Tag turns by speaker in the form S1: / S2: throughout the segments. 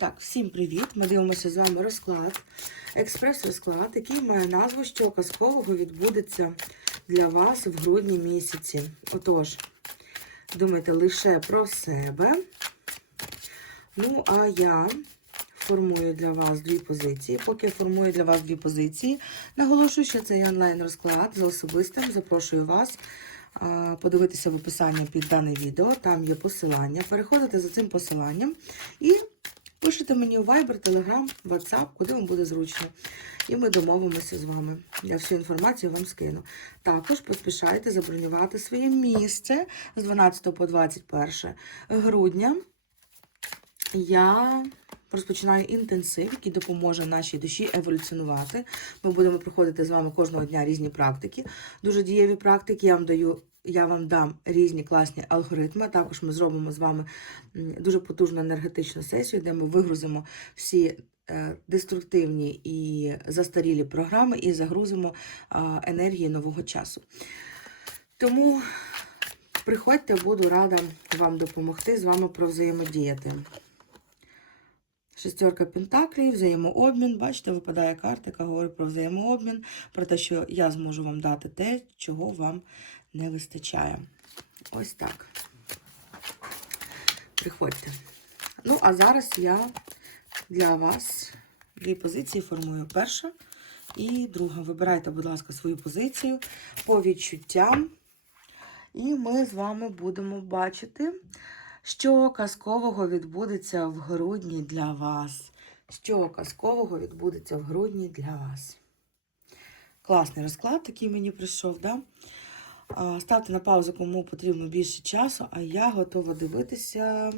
S1: так, всім привіт! Ми дивимося з вами розклад, експрес-розклад, який має назву Що казкового відбудеться для вас в грудні місяці. Отож, думайте лише про себе. Ну, а я формую для вас дві позиції. Поки я формую для вас дві позиції, наголошую, що це онлайн-розклад за особистим. Запрошую вас подивитися в описанні під дане відео. Там є посилання. Переходите за цим посиланням і пишете мені у Viber, Telegram, WhatsApp, куди вам буде зручно. І ми домовимося з вами. Я всю інформацію вам скину. Також поспішайте забронювати своє місце з 12 по 21 грудня. Я розпочинаю інтенсив, який допоможе нашій душі еволюціонувати. Ми будемо проходити з вами кожного дня різні практики, дуже дієві практики. Я вам даю. Я вам дам різні класні алгоритми. Також ми зробимо з вами дуже потужну енергетичну сесію, де ми вигрузимо всі е, деструктивні і застарілі програми і загрузимо енергії нового часу. Тому приходьте, буду рада вам допомогти з вами провзаємодіяти. Шестерка Пентаклів, взаємообмін. Бачите, випадає карта, яка говорить про взаємообмін, про те, що я зможу вам дати те, чого вам не вистачає. Ось так. Приходьте. Ну, а зараз я для вас дві позиції формую. Перша і друга. Вибирайте, будь ласка, свою позицію по відчуттям. І ми з вами будемо бачити, що казкового відбудеться в грудні для вас. Що казкового відбудеться в грудні для вас. Класний розклад, який мені прийшов, да? Ставте на паузу, кому потрібно більше часу, а я готова дивитися,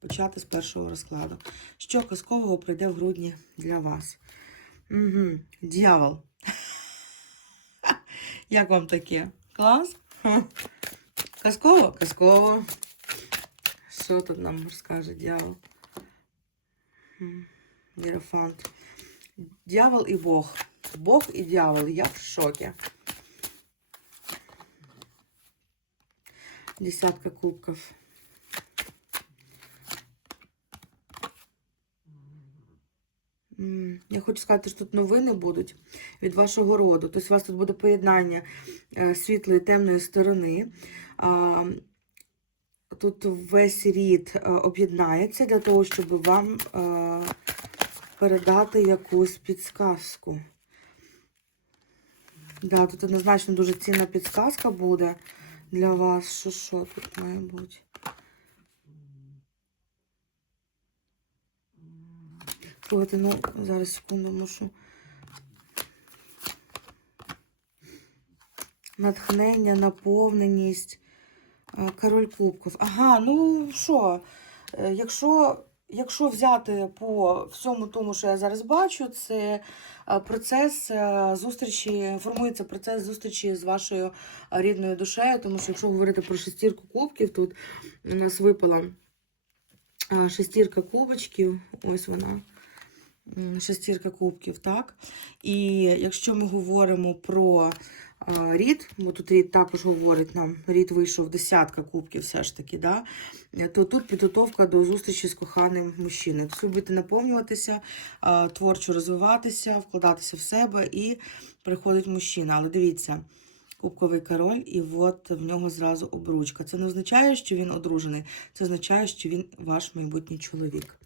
S1: почати з першого розкладу. Що казкового прийде в грудні для вас? Угу. Дьявол. Як вам таке? Клас? Казково? Казково. Що тут нам розкаже дьявол? Єрофант. Дьявол і Бог. Бог і дьявол. Я в шокі. Десятка кубків. Я хочу сказати, що тут новини будуть від вашого роду. Тобто у вас тут буде поєднання е, світлої і темної сторони. Тут весь рід е, об'єднається для того, щоб вам е, передати якусь підсказку. Да, тут однозначно дуже цінна підсказка буде для вас. Що що тут має бути? Слухайте, ну, зараз секунду мушу. Натхнення, наповненість. Е, Король кубків. Ага, ну що, е, якщо, якщо взяти по всьому тому, що я зараз бачу, це е, процес е, зустрічі, формується процес зустрічі з вашою е, рідною душею, тому що якщо говорити про шестірку кубків, тут у нас випала шестірка кубочків, ось вона. Шестірка кубків, так? І якщо ми говоримо про рід, бо тут рід також говорить нам, рід вийшов десятка кубків все ж таки, да? то тут підготовка до зустрічі з коханим мужчиною. Ви наповнюватися, творчо розвиватися, вкладатися в себе і приходить мужчина. Але дивіться, кубковий король, і от в нього зразу обручка. Це не означає, що він одружений, це означає, що він ваш майбутній чоловік.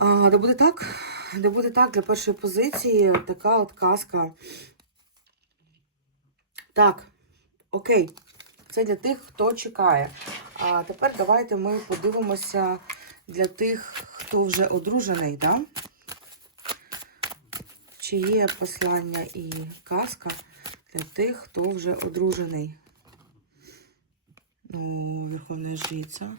S1: Да буде так, да буде так для першої позиції така от казка. Так, окей, це для тих, хто чекає. А тепер давайте ми подивимося для тих, хто вже одружений, да? Чи є послання і казка для тих, хто вже одружений? Ну, Верховна Жриця.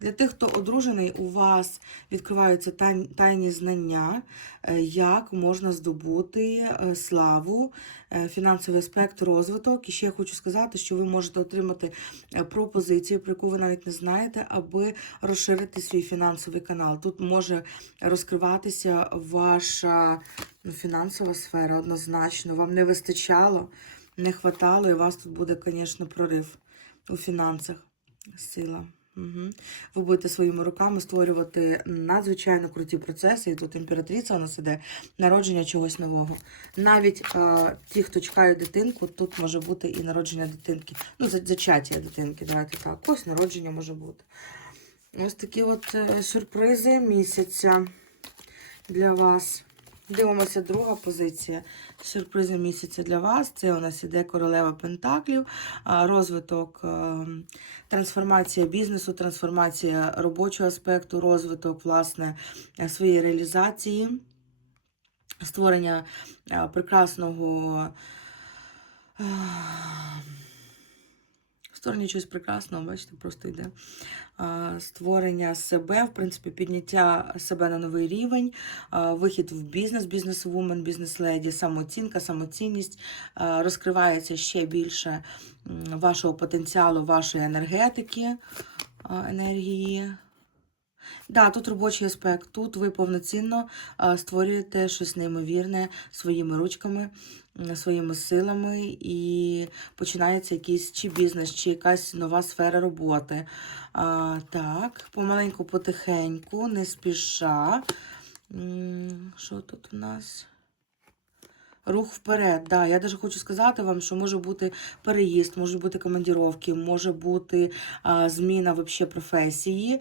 S1: Для тих, хто одружений, у вас відкриваються тайні знання, е, як можна здобути е, славу, е, фінансовий аспект, розвиток. І ще я хочу сказати, що ви можете отримати пропозицію, про яку ви навіть не знаєте, аби розширити свій фінансовий канал. Тут може розкриватися ваша ну, фінансова сфера однозначно. Вам не вистачало, не хватало, і у вас тут буде, звісно, прорив у фінансах. Сила. Угу. Ви будете своїми руками створювати надзвичайно круті процеси, і тут імператриця у нас іде народження чогось нового. Навіть е, ті, хто чекає дитинку, тут може бути і народження дитинки. Ну, зачаття дитинки, давайте так. Ось народження може бути. Ось такі от е, сюрпризи місяця для вас. Дивимося, друга позиція. Сюрпризи місяця для вас. Це у нас іде королева Пентаклів, розвиток, е, трансформація бізнесу, трансформація робочого аспекту, розвиток, власне, е, своєї реалізації, створення е, прекрасного. Створення чогось прекрасного, бачите, просто йде. Створення себе, в принципі, підняття себе на новий рівень, вихід в бізнес, бізнес-вумен, бізнес-леді, самооцінка, самоцінність, розкривається ще більше вашого потенціалу, вашої енергетики, енергії. Да, тут робочий аспект. Тут ви повноцінно створюєте щось неймовірне своїми ручками, своїми силами, і починається якийсь чи бізнес, чи якась нова сфера роботи. Так, помаленьку, потихеньку, не спіша. Що тут у нас? Рух вперед. Да, я даже хочу сказати вам, що може бути переїзд, може бути командіровки, може бути а, зміна вообще професії.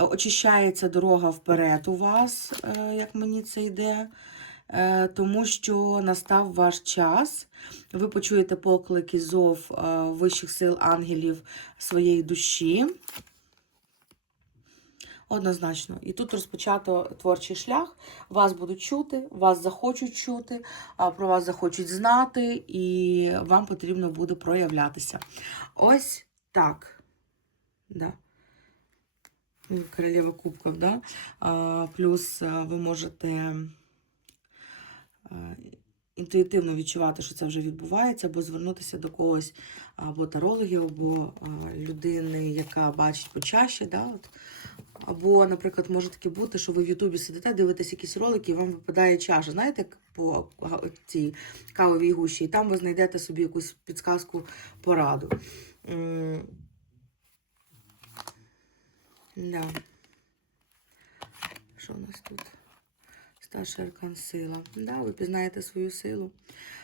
S1: Очищається дорога вперед у вас, е, як мені це йде. Е, Тому що настав ваш час. Ви почуєте поклики зов е, вищих сил ангелів своєї душі. Однозначно. І тут розпочато творчий шлях. Вас будуть чути, вас захочуть чути, про вас захочуть знати, і вам потрібно буде проявлятися. Ось так. Да. Королева кубків, да? Плюс ви можете інтуїтивно відчувати, що це вже відбувається, або звернутися до когось, або тарологів, або людини, яка бачить почаще. Да? От. Або, наприклад, може таке бути, що ви в Ютубі сидите, дивитесь якісь ролики, і вам випадає чаша, знаєте, по цій кавовій гущі, і там ви знайдете собі якусь підсказку, пораду. Да. Що у нас тут? Старший аркан сила. Да, ви пізнаєте свою силу.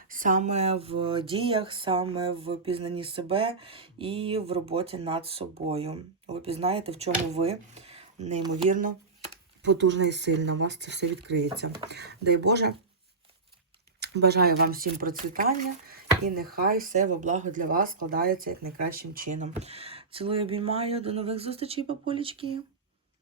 S1: Саме в діях, саме в пізнанні себе і в роботі над собою. Ви пізнаєте, в чому ви неймовірно потужна і сильна. У вас це все відкриється. Дай Боже, бажаю вам всім процвітання і нехай все во благо для вас складається як найкращим чином. Цілую, обіймаю. До нових зустрічей, папулечки.